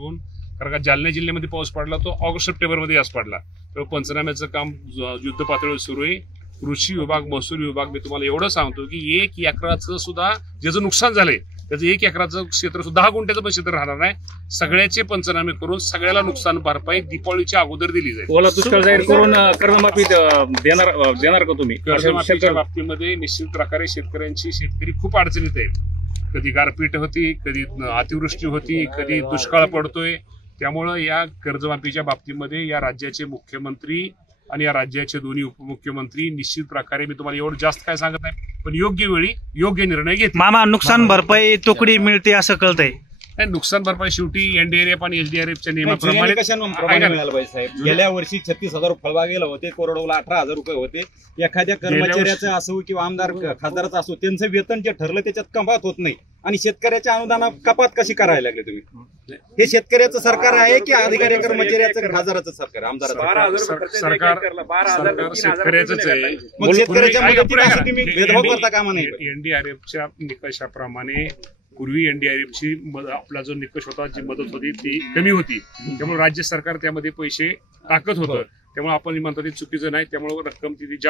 करून, कारण का जालना जिल्ह्यामध्ये पाऊस पडला तो ऑगस्ट सप्टेंबरमध्ये आज पडला, तेव्हा पंचनाम्याचं काम युद्ध पातळीवर सुरू आहे. कृषी विभाग, महसूल विभाग, मी तुम्हाला एवढं सांगतो की 1 एकराचं सुद्धा ज्याचं नुकसान झालंय त्याचं 1 एकराचं क्षेत्र सुद्धा 10 गुंठ्याचं पण क्षेत्र राहणार नाही. सगळ्याचे पंचनामे करून सगळ्याला नुकसान भरपाई दीपावलीच्या अगोदर दिली जाईल. ओला दुष्काळ जाहीर करून कर्जमाफी देणार का तुम्ही? कर्जमाफीच्या बाबतीमध्ये निश्चित प्रकारे शेतकरी खूप अडचणीत आहेत. कधी गारपीट होती, कधी अतिवृष्टी होती, कधी दुष्काळ पडतोय. त्यामुळं या कर्जमाफीच्या बाबतीमध्ये या राज्याचे मुख्यमंत्री आणि या राज्याचे दोन्ही उपमुख्यमंत्री निश्चित प्रकारे, मी तुम्हाला एवढं जास्त काय सांगत नाही, पण योग्य वेळी योग्य निर्णय घेतील. मामा, नुकसान भरपाई तुकडी मिळते असं कळतंय. नुकसान भरपाई शेवटी एनडीआरएफ आणि एसडीआरएफच्या नियमाप्रमाणे मिळालं पाहिजे साहेब. गेल्या वर्षी 36,000 फळबागेला होते, कोरडवाला 18,000 रुपये होते. एखाद्या कर्मचाऱ्याचं असो किंवा आमदार खासदाराचं असो, त्यांचं वेतन जे ठरलं त्याच्यात कपात होत नाही आणि शेतकऱ्याच्या अनुदानात कपात कशी करायला लागले तुम्ही? हे शेतकऱ्याचं सरकार आहे की अधिकारी कर्मचाऱ्याचं खासदाराचं सरकार, आमदाराचं सरकार? शेतकऱ्याचंच आहे. मग शेतकऱ्याच्या मदतीसाठी तुम्ही भेदभाव करता कामा नये. एनडीआरएफच्या निकषाप्रमाणे पूर्वी एनडीआरएफची आपला जो निकष होता, जी मदत होती ती कमी होती, त्यामुळे राज्य सरकार त्यामध्ये पैसे टाकत होतं. त्यामुळे आपण म्हणतो ते चुकीचं नाही. त्यामुळे रक्कम ती जास्त